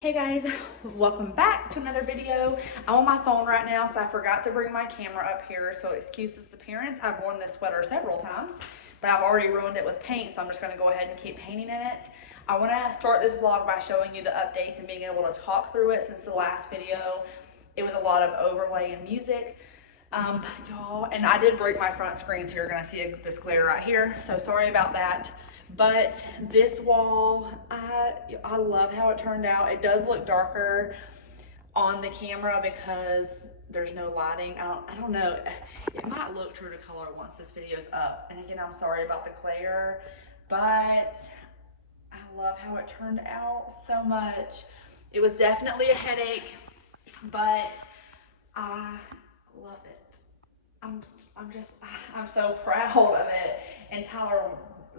Hey guys, welcome back to another video. I'm on my phone right now because I forgot to bring my camera up here, so excuse this appearance. I've worn this sweater several times, but I've already ruined it with paint, so I'm just going to go ahead and keep painting in it. I want to start this vlog by showing you the updates and being able to talk through it since the last video. It was a lot of overlay and music. Y'all, and I did break my front screen, so you're going to see this glare right here, so sorry about that. But this wall, I love how it turned out. It does look darker on the camera because there's no lighting. I don't know. It might look true to color once this video's up. And again, I'm sorry about the glare, but I love how it turned out so much. It was definitely a headache, but I love it. I'm so proud of it. And Tyler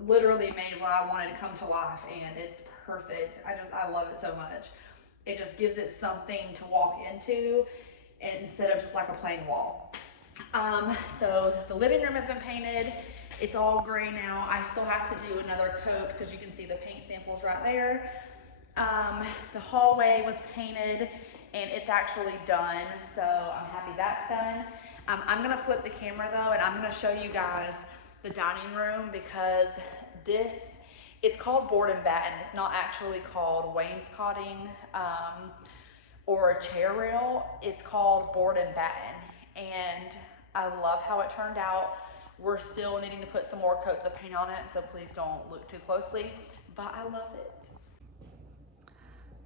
literally made what I wanted to come to life, and it's perfect. I love it so much. It just gives it something to walk into instead of just like a plain wall. So the living room has been painted. It's all gray now. I still have to do another coat because you can see the paint samples right there. The hallway was painted and it's actually done, so I'm happy that's done. I'm gonna flip the camera though, and I'm gonna show you guys the dining room because it's called board and batten. It's not actually called wainscoting or a chair rail. It's called board and batten, and I love how it turned out. We're still needing to put some more coats of paint on it, so please don't look too closely, but I love it.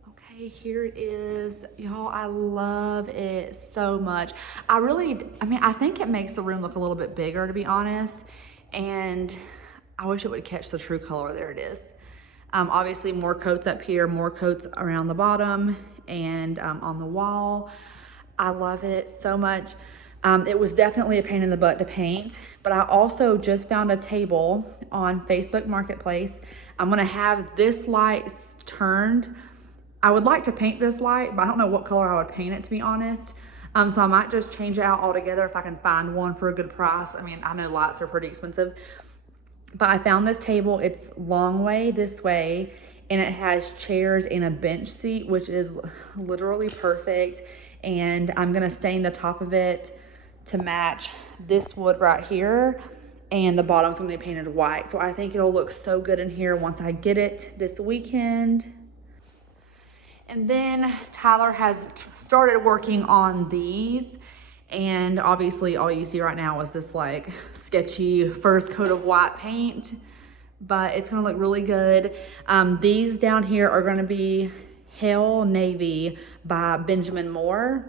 Okay, here it is. Y'all, I love it so much. I think it makes the room look a little bit bigger, to be honest, and I wish it would catch the true color. There it is. Obviously more coats up here, more coats around the bottom and on the wall. I love it so much. It was definitely a pain in the butt to paint, but I also just found a table on Facebook Marketplace. I'm gonna have this light turned. I would like to paint this light, but I don't know what color I would paint it, to be honest. So I might just change it out altogether if I can find one for a good price. I mean, I know lights are pretty expensive, but I found this table. It's long way this way, and it has chairs and a bench seat, which is literally perfect. And I'm gonna stain the top of it to match this wood right here, and the bottom's gonna be painted white. So I think it'll look so good in here once I get it this weekend. And then Tyler has started working on these, and obviously all you see right now is this like sketchy first coat of white paint, but it's gonna look really good. These down here are gonna be Hell Navy by Benjamin Moore.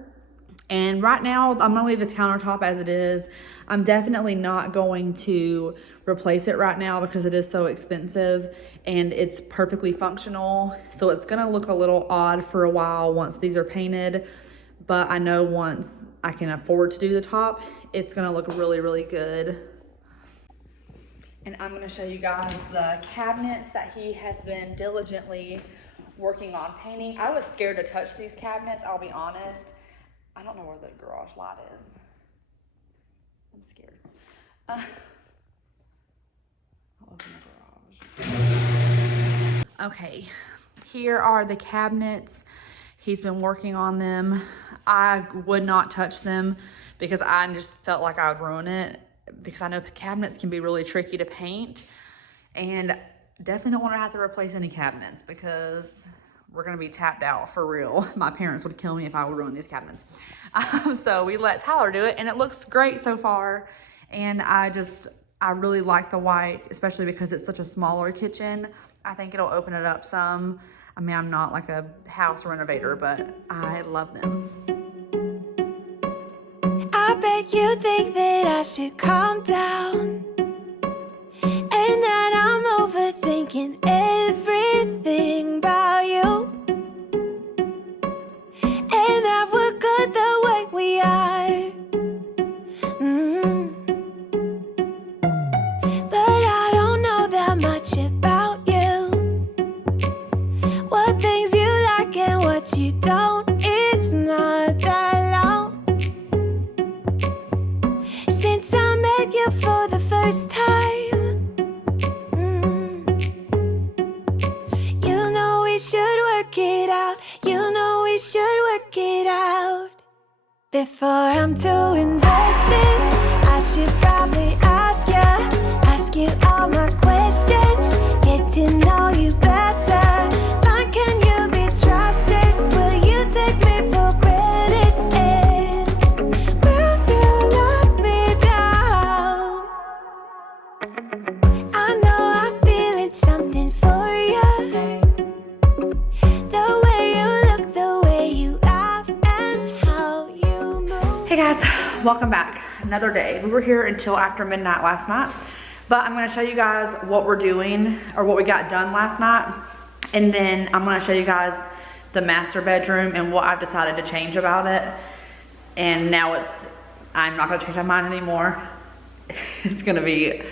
And right now I'm gonna leave the countertop as it is. I'm definitely not going to replace it right now because it is so expensive and it's perfectly functional. So it's gonna look a little odd for a while once these are painted, but I know once I can afford to do the top, it's gonna look really, really good. And I'm gonna show you guys the cabinets that he has been diligently working on painting. I was scared to touch these cabinets, I'll be honest. I don't know where the garage light is. I'm scared. I'll open the garage. Okay, here are the cabinets. He's been working on them. I would not touch them because I just felt like I would ruin it, because I know cabinets can be really tricky to paint, and definitely don't want to have to replace any cabinets because we're gonna be tapped out for real. My parents would kill me if I would ruin these cabinets. So we let Tyler do it, and it looks great so far. And I really like the white, especially because it's such a smaller kitchen. I think it'll open it up some. I mean, I'm not like a house renovator, but I love them. I bet you think that I should calm down, and that I'm overthinking everything about you, and that we're good the way we are. But I don't know that much about you, what things you like and what you don't. It's not that long since I met you for the first time. You know we should work we should work it out. Before I'm too invested, I should probably ask you all my questions, get to know you better. Like, can you be trusted? Will you take me for granted? And will you knock me down? I know I'm feeling something for you. The way you look, the way you laugh, and how you move. Hey guys, welcome back. Another day. We were here until after midnight last night, but I'm going to show you guys what we're doing or what we got done last night, and then I'm going to show you guys the master bedroom and what I've decided to change about it. And now I'm not going to change my mind anymore. It's going to be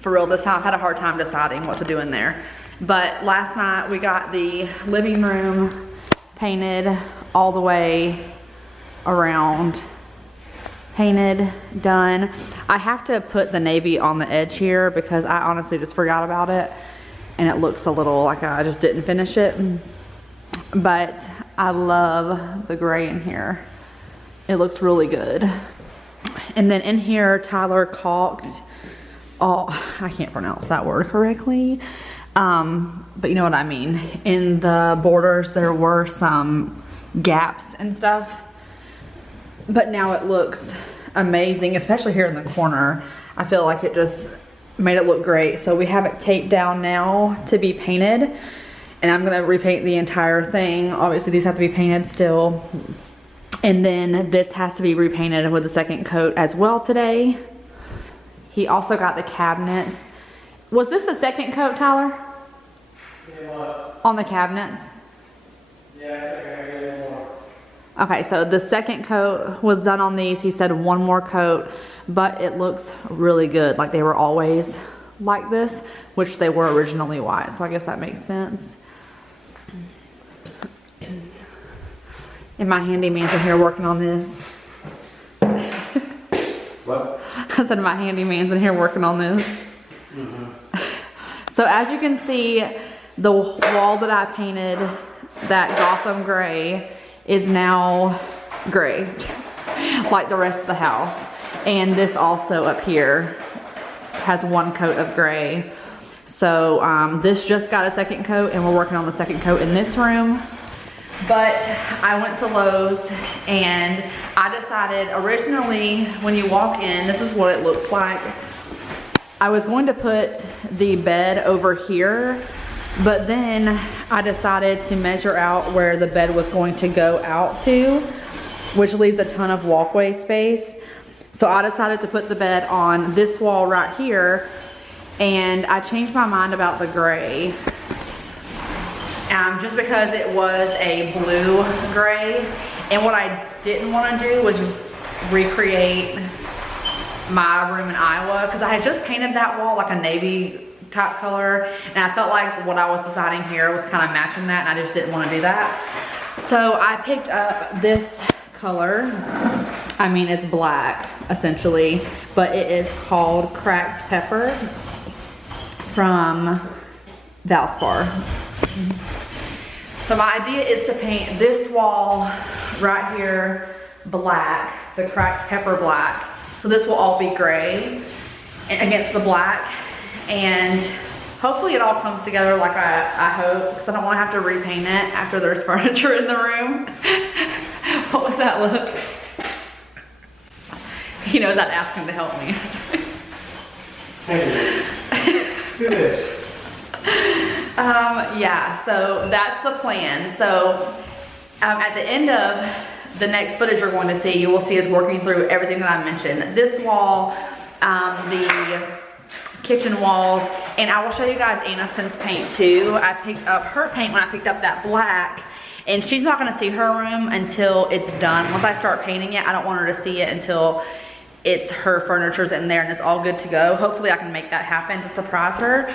for real this time. I've had a hard time deciding what to do in there, but last night we got the living room painted all the way around. Painted, done. I have to put the navy on the edge here because I honestly just forgot about it, and it looks a little like I just didn't finish it. But I love the gray in here. It looks really good. And then in here, Tyler caulked, I can't pronounce that word correctly, but you know what I mean. In the borders, there were some gaps and stuff. But now it looks amazing, especially here in the corner. I feel like it just made it look great. So we have it taped down now to be painted, and I'm gonna repaint the entire thing. Obviously these have to be painted still. And then this has to be repainted with a second coat as well today. He also got the cabinets. Was this the second coat, Tyler? Yeah, what? On the cabinets? Yes, I gotta get more. Okay, so the second coat was done on these. He said one more coat, but it looks really good. Like they were always like this, which they were originally white. So I guess that makes sense. And my handyman's in here working on this. What? I said my handyman's in here working on this. So as you can see, the wall that I painted, that Gotham gray, is now gray like the rest of the house. And this also up here has one coat of gray. So this just got a second coat, and we're working on the second coat in this room. But I went to Lowe's and I decided, originally when you walk in, this is what it looks like. I was going to put the bed over here, but then I decided to measure out where the bed was going to go out to, which leaves a ton of walkway space. So I decided to put the bed on this wall right here, and I changed my mind about the gray. Just because it was a blue gray, and what I didn't want to do was recreate my room in Iowa, because I had just painted that wall like a navy top color, and I felt like what I was deciding here was kind of matching that, and I just didn't want to do that. So I picked up this color. I mean, it's black essentially, but it is called Cracked Pepper from Valspar. So my idea is to paint this wall right here black, the Cracked Pepper black. So this will all be gray against the black, and hopefully it all comes together like I hope, because I don't want to have to repaint it after there's furniture in the room. What was that look? He knows I'd ask him to help me. Hey, do this. Yeah, so that's the plan. So at the end of the next footage you're going to see, you will see us working through everything that I mentioned. This wall, the kitchen walls, and I will show you guys Aniston's paint too. I picked up her paint when I picked up that black, and she's not gonna see her room until it's done. Once I start painting it, I don't want her to see it until it's her furniture's in there and it's all good to go. Hopefully I can make that happen to surprise her.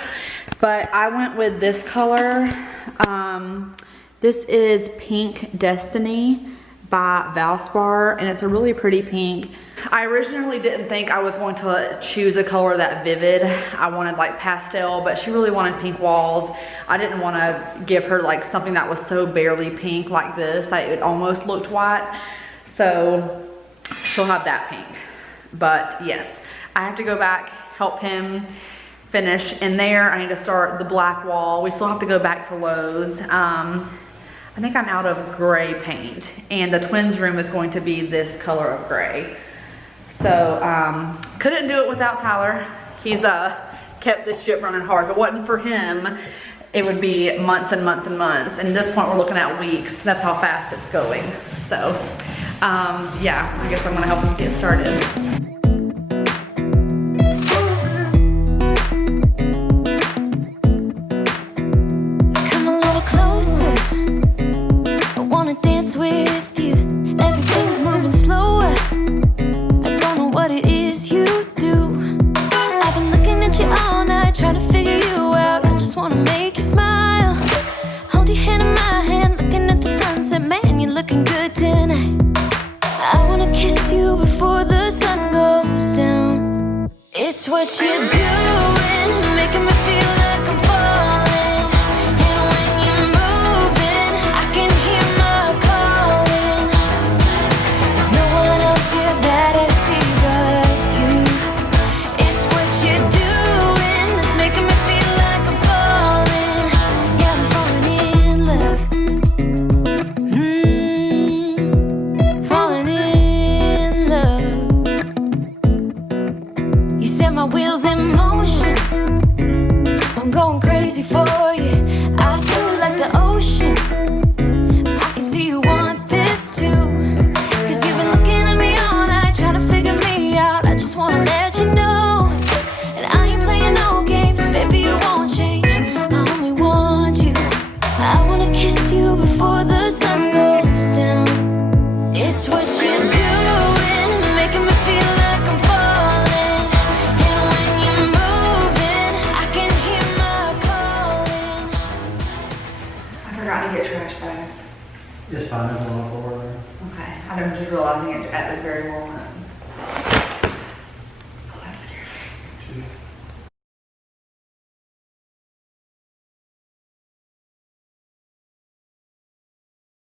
But I went with this color. This is Pink Destiny by Valspar, and it's a really pretty pink. I originally didn't think I was going to choose a color that vivid. I wanted like pastel, but she really wanted pink walls. I didn't want to give her like something that was so barely pink like this, that it almost looked white. So she'll have that pink. But yes, I have to go back, help him finish in there. I need to start the black wall. We still have to go back to Lowe's. I think I'm out of gray paint, and the twins room is going to be this color of gray. So couldn't do it without Tyler. He's kept this ship running hard. If it wasn't for him, it would be months and months and months. And at this point we're looking at weeks. That's how fast it's going. So yeah, I guess I'm gonna help him get started. With you, everything's moving slower. I don't know what it is you do. I've been looking at you all night, trying to figure you out. I just wanna make you smile. Hold your hand in my hand, looking at the sunset. Man, you're looking good tonight. I wanna kiss you before the sun goes down. It's what you're doing, it's making me feel like I'm falling. And when you're moving, I can hear my calling. There's no one else here that I see but you. It's what you're doing, it's making me feel like I'm falling. Yeah, I'm falling in love. You set my wheels in motion. I'm going crazy for you. Eyes blue like the ocean. I can see you want this too. Cause you've been looking at me all night, trying to figure me out. I just wanna let you know. And I ain't playing no games, baby, you won't change. I only want you. I wanna kiss you before the sun goes down. It's what you're doing, it's making me feel like I'm falling. And when you're moving, I can hear my calling. I forgot to get trash bags. It's fine, there's one on the floor there. Okay, I'm just realizing it at this very moment. Oh, that scares me.